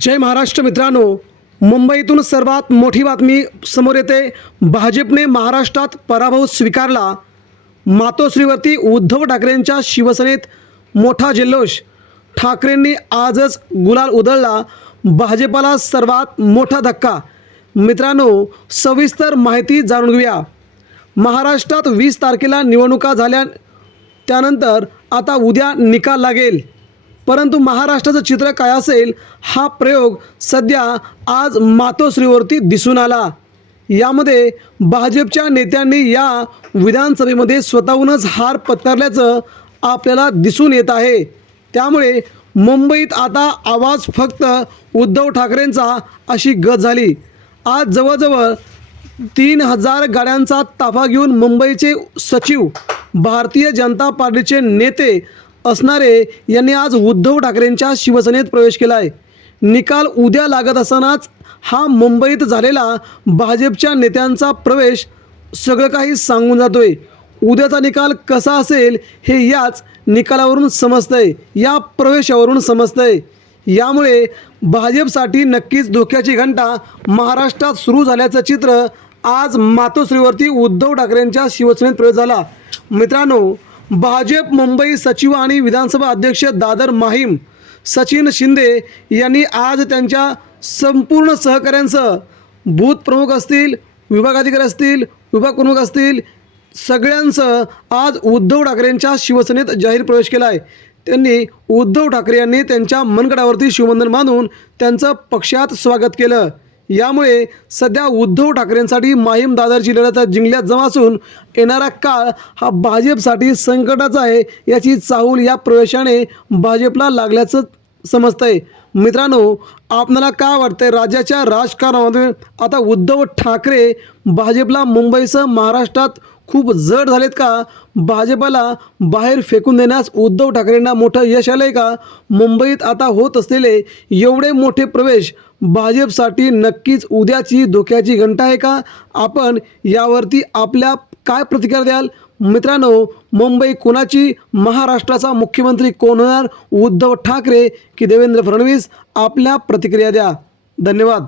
जय महाराष्ट्र मित्रांनो मुंबईतून सर्वात मोठी बातमी समोर येते. भाजपने महाराष्ट्रात पराभव स्वीकारला. मातोश्रीवरती उद्धव ठाकरेंच्या शिवसेनेत मोठा जल्लोष. ठाकरेंनी आजच गुलाल उधळला. भाजपाला सर्वात मोठा धक्का. मित्रांनो सविस्तर माहिती जाणून घेऊया. महाराष्ट्रात वीस तारखेला निवडणुका झाल्या त्यानंतर आता उद्या निकाल लागेल. परंतु महाराष्ट्राचं चित्र काय असेल हा प्रयोग सध्या आज मातोश्रीवरती दिसून आला. यामध्ये भाजपच्या नेत्यांनी या विधानसभेमध्ये स्वतःहूनच हार पत्करल्याचं आपल्याला दिसून येत आहे. त्यामुळे मुंबईत आता आवाज फक्त उद्धव ठाकरेंचा अशी गत झाली. आज जवळजवळ तीन हजार गाड्यांचा ताफा घेऊन मुंबईचे सचिव भारतीय जनता पार्टीचे नेते असणारे यांनी आज उद्धव ठाकरेंच्या शिवसेनेत प्रवेश केला आहे निकाल उद्या लागत असतानाच हा मुंबईत झालेला भाजपच्या नेत्यांचा प्रवेश सगळं काही सांगून जातोय. उद्याचा निकाल कसा असेल हे याच निकालावरून समजतंय या प्रवेशावरून समजतंय. यामुळे भाजपसाठी नक्कीच धोक्याची घंटा महाराष्ट्रात सुरू झाल्याचं चित्र आज मातोश्रीवरती उद्धव ठाकरेंच्या शिवसेनेत प्रवेश झाला. मित्रांनो भाजप मुंबई सचिव आणि विधानसभा अध्यक्ष दादर माहीम सचिन शिंदे यांनी आज त्यांच्या संपूर्ण सहकाऱ्यांसह बूथ प्रमुख असतील विभागाधिकारी असतील विभाग प्रमुख असतील सगळ्यांसह आज उद्धव ठाकरेंच्या शिवसेनेत जाहीर प्रवेश केला आहे त्यांनी उद्धव ठाकरे यांनी त्यांच्या मनगडावरती शिवबंधन बांधून त्यांचं पक्षात स्वागत केलं. यामुळे सध्या उद्धव ठाकरेंसाठी माहीम दादरची लढत जिंकल्यात जमा असून येणारा काळ हा भाजपसाठी संकटाचा आहे याची चाहूल या प्रवेशाने भाजपला लागल्याचं समजतंय. मित्रांनो आपल्याला काय वाटतंय? राज्याच्या राजकारणामध्ये आता उद्धव ठाकरे भाजपला मुंबईसह महाराष्ट्रात खूप जड झालेत का? भाजपाला बाहेर फेकून देण्यास उद्धव ठाकरेंना मोठं यश आलंय का? मुंबईत आता होत असलेले एवढे मोठे प्रवेश भाजपसाठी नक्कीच उद्याची धोक्याची घंटा आहे का? आपण यावरती आपल्या काय प्रतिक्रिया द्याल? मित्रांनो मुंबई कोणाची? महाराष्ट्राचा मुख्यमंत्री कोण होणार? उद्धव ठाकरे की देवेंद्र फडणवीस? आपल्या प्रतिक्रिया द्या. धन्यवाद.